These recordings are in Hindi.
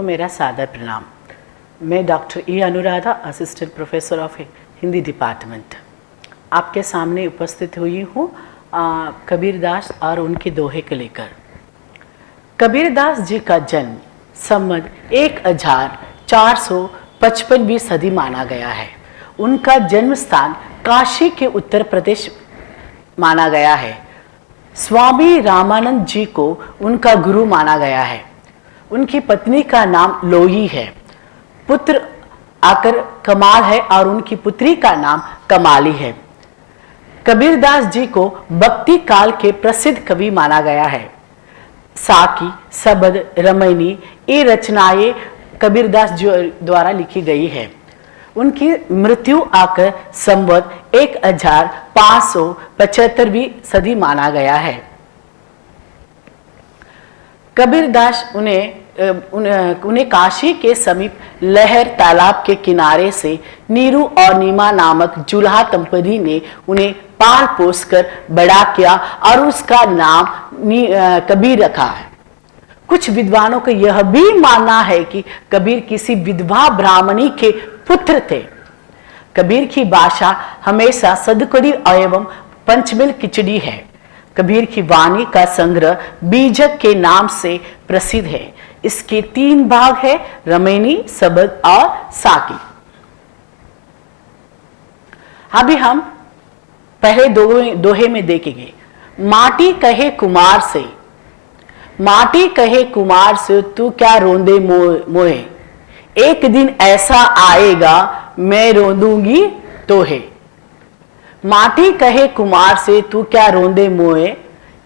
को मेरा सादर प्रणाम। मैं doctor E Anuradha, assistant professor of Hindi department, आपके सामने उपस्थित हुई हूँ कबीरदास और उनके दोहे को लेकर। कबीरदास जी का जन्म संवत 1455वीं सदी माना गया है। उनका जन्म स्थान काशी के उत्तर प्रदेश माना गया है। स्वामी रामानंद जी को उनका गुरु माना गया है। उनकी पत्नी का नाम लोई है, पुत्र आकर कमाल है और उनकी पुत्री का नाम कमाली है। कबीरदास जी को भक्ति काल के प्रसिद्ध कवि माना गया है। साकी, सबद, रमैनी ये रचनाएं कबीरदास जी द्वारा लिखी गई है। उनकी मृत्यु आकर संवत 1575वीं सदी माना गया है। कबीरदास उन्हें काशी के समीप लहर तालाब के किनारे से नीरू और नीमा नामक जुल्हा दंपति ने उन्हें पाल पोस कर बड़ा किया और उसका नाम कबीर रखा है। कुछ विद्वानों का यह भी मानना है कि कबीर किसी विधवा ब्राह्मणी के पुत्र थे। कबीर की भाषा हमेशा सदकड़ी एवं पंचमेल खिचड़ी है। कबीर की वाणी का संग्रह बीजक के नाम से प्रसिद्ध है। इसके 3 भाग है, रमैनी, सबद और साकी। अभी हम पहले दोहे में देखेंगे। माटी कहे कुमार से, माटी कहे कुमार से तू क्या रोंदे मोहे, एक दिन ऐसा आएगा मैं रोंदूंगी तोहे। माटी कहे कुमार से तू क्या रोंदे मोहे,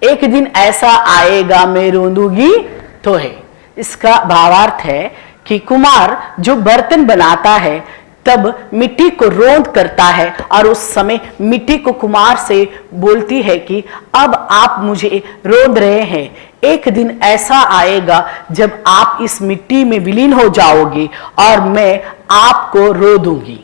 एक दिन ऐसा आएगा मैं रोंदूंगी तोहे। इसका भावार्थ है कि कुमार जो बर्तन बनाता है तब मिट्टी को रोंद करता है और उस समय मिट्टी को कुमार से बोलती है कि अब आप मुझे रोंद रहे हैं, एक दिन ऐसा आएगा जब आप इस मिट्टी में विलीन हो जाओगे और मैं आपको रो दूंगी।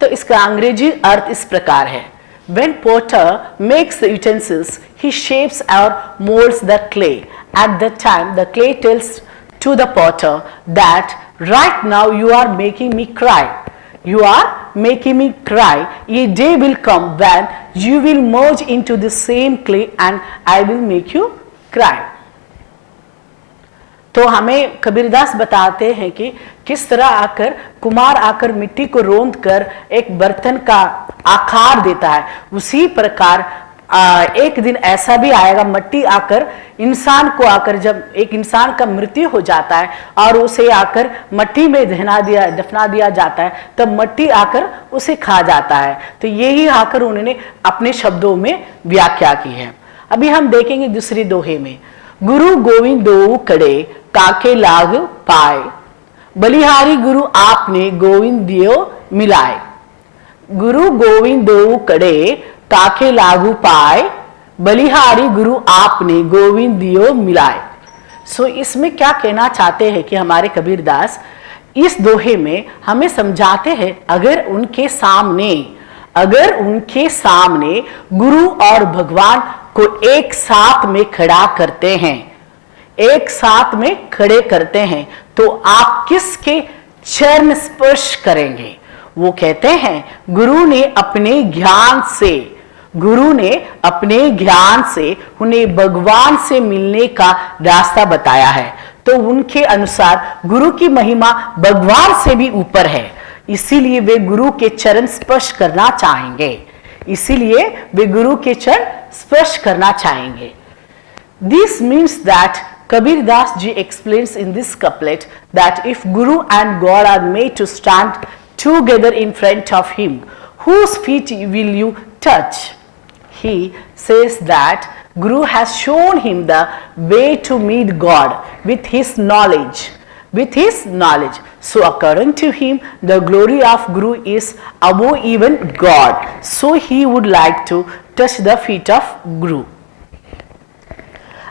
तो इसका अंग्रेजी अर्थ इस प्रकार है। When potter makes the utensils, he shapes or molds the clay. At that time, the clay tells to the potter that right now you are making me cry. You are making me cry. A day will come when you will merge into the same clay and I will make you cry. तो हमें कबीरदास बताते हैं कि किस तरह आकर कुमार आकर मिट्टी को रोंद कर एक बर्तन का आकार देता है, उसी प्रकार एक दिन ऐसा भी आएगा, मिट्टी आकर इंसान को आकर, जब एक इंसान का मृत्यु हो जाता है और उसे आकर मिट्टी में दफना दिया जाता है, तब मिट्टी आकर उसे खा जाता है। तो यही आकर उन्होंने अपने शब्दों में व्याख्या की है। अभी हम देखेंगे दूसरी दोहे में। गुरु गोविंद दो कड़े काके लाग पाए, बलिहारी गुरु आपने गोविंद दियो मिलाए। गुरु गोविंद दो कड़े काके लागू पाए, बलिहारी गुरु आपने गोविंद दियो मिलाए। सो इसमें क्या कहना चाहते हैं कि हमारे कबीरदास इस दोहे में हमें समझाते हैं, अगर उनके सामने गुरु और भगवान को एक साथ में खड़ा करते हैं, एक साथ में खड़े करते हैं, तो आप किसके चरण स्पर्श करेंगे? वो कहते हैं गुरु ने अपने ज्ञान से उन्हें भगवान से मिलने का रास्ता बताया है। तो उनके अनुसार गुरु की महिमा भगवान से भी ऊपर है, इसीलिए वे गुरु के चरण स्पर्श करना चाहेंगे। This means that Kabirdas ji explains in this couplet that if Guru and God are made to stand together in front of him, whose feet will you touch? He says that Guru has shown him the way to meet God with his knowledge. So according to him, the glory of Guru is above even God. So he would like to touch the feet of Guru.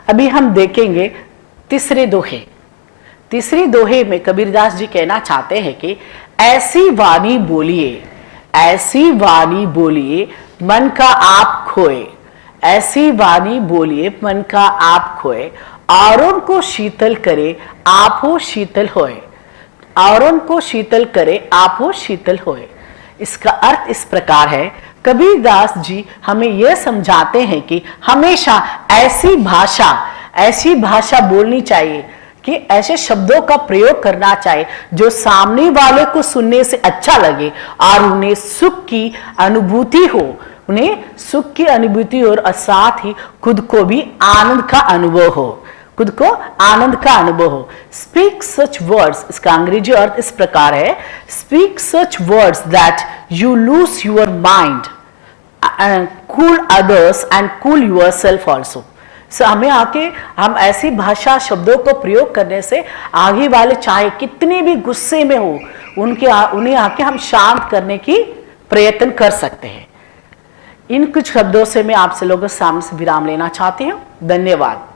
अभी हम देखेंगे तीसरे दोहे में कबीरदास जी कहना चाहते हैं कि ऐसी वाणी बोलिए मन का आप खोए, ऐसी वाणी बोलिए मन का आप खोए औरों को शीतल करे आप हो शीतल होए, औरों को शीतल करे आप हो शीतल होए। इसका अर्थ इस प्रकार है, कबीरदास जी हमें यह समझाते हैं कि हमेशा ऐसी भाषा बोलनी चाहिए कि ऐसे शब्दों का प्रयोग करना चाहिए जो सामने वाले को सुनने से अच्छा लगे और उन्हें सुख की अनुभूति हो, उन्हें सुख की अनुभूति और साथ ही खुद को भी आनंद का अनुभव हो, खुद को आनंद का अनुभव हो। स्पीक सच वर्ड्स, इसका अंग्रेजी अर्थ इस प्रकार है, speak such words that you lose your mind and cool others and cool yourself also। हम ऐसी भाषा शब्दों को प्रयोग करने से आगे वाले चाहे कितने भी गुस्से में हो उन्हें आके हम शांत करने की प्रयत्न कर सकते हैं। इन कुछ शब्दों से मैं आपसे लोगों के सामने से विराम लेना चाहती हूँ। धन्यवाद।